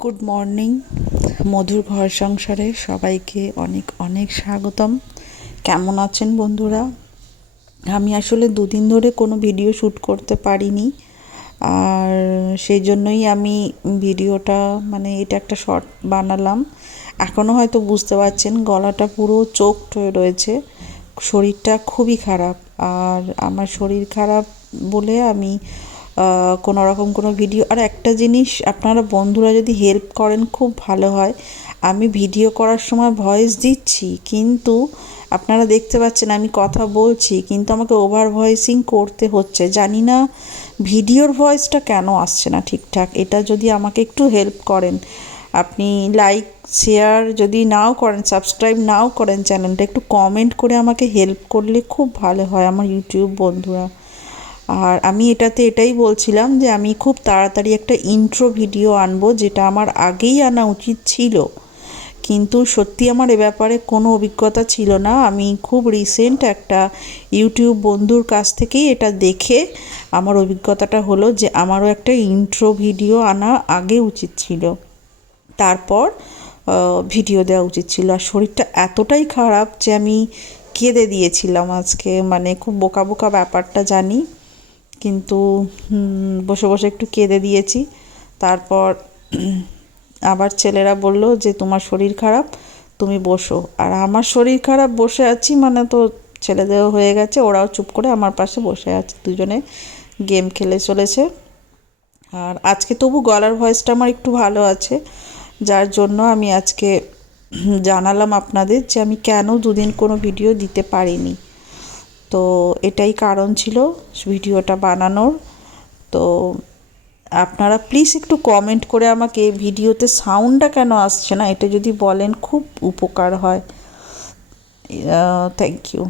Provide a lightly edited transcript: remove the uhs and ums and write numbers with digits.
Good morning. মধুর ঘর সংসারে সবাইকে অনেক অনেক স্বাগতম। কেমন আছেন বন্ধুরা? আমি আসলে দুদিন ধরে কোনো ভিডিও শ্যুট করতে পারিনি, আর সেই জন্যই আমি ভিডিওটা এটা একটা শর্ট বানালাম। এখনও হয়তো বুঝতে পারছেন গলাটা পুরো চোকড হয়ে রয়েছে, শরীরটা খুবই খারাপ। আর আমার শরীর খারাপ বলে আমি কোনো রকম কোনো ভিডিও, আর একটা জিনিস আপনারা বন্ধুরা যদি হেল্প করেন খুব ভালো হয়। আমি ভিডিও করার সময় ভয়েস দিচ্ছি, কিন্তু আপনারা দেখতে পাচ্ছেন আমি কথা বলছি, কিন্তু আমাকে ওভার ভয়েসিং করতে হচ্ছে। জানি না ভিডিওর ভয়েসটা কেন আসছে না ঠিকঠাক। এটা যদি আমাকে একটু হেল্প করেন, আপনি লাইক শেয়ার যদি নাও করেন, সাবস্ক্রাইব নাও করেন চ্যানেলটা, একটু কমেন্ট করে আমাকে হেল্প করলে খুব ভালো হয় আমার ইউটিউব বন্ধুরা। আর আমি এটাই বলছিলাম যে আমি খুব তাড়াতাড়ি একটা ইন্ট্রো ভিডিও আনবো, যেটা আমার আগেই আনা উচিত ছিল, কিন্তু সত্যি আমার এ ব্যাপারে কোনো অভিজ্ঞতা ছিল না। আমি খুব রিসেন্ট একটা ইউটিউব বন্ধুর কাছ থেকেই এটা দেখে আমার অভিজ্ঞতাটা হলো যে আমারও একটা ইন্ট্রো ভিডিও আনা আগে উচিত ছিল, তারপর ভিডিও দেওয়া উচিত ছিল। আর শরীরটা এতটাই খারাপ যে আমি কেঁদে দিয়েছিলাম আজকে। খুব বোকা বোকা ব্যাপারটা জানি, কিন্তু বসে বসে একটু কেঁদে দিয়েছি। তারপর আবার ছেলেরা বলল যে তোমার শরীর খারাপ, তুমি বসো। আর আমার শরীর খারাপ, বসে আছি তো ছেলেদেরও হয়ে গেছে, ওরাও চুপ করে আমার পাশে বসে আছে, দুজনে গেম খেলে চলেছে। আর আজকে তবু গলার ভয়েসটা আমার একটু ভালো আছে, যার জন্য আমি আজকে জানালাম আপনাদের যে আমি কেন দুদিন কোনো ভিডিও দিতে পারিনি। তো এটাই কারণ ছিল ভিডিওটা বানানোর। তো আপনারা প্লিজ একটু কমেন্ট করে আমাকে ভিডিওতে সাউন্ডটা কেন আসছে না এটা যদি বলেন খুব উপকার হয়। Thank you.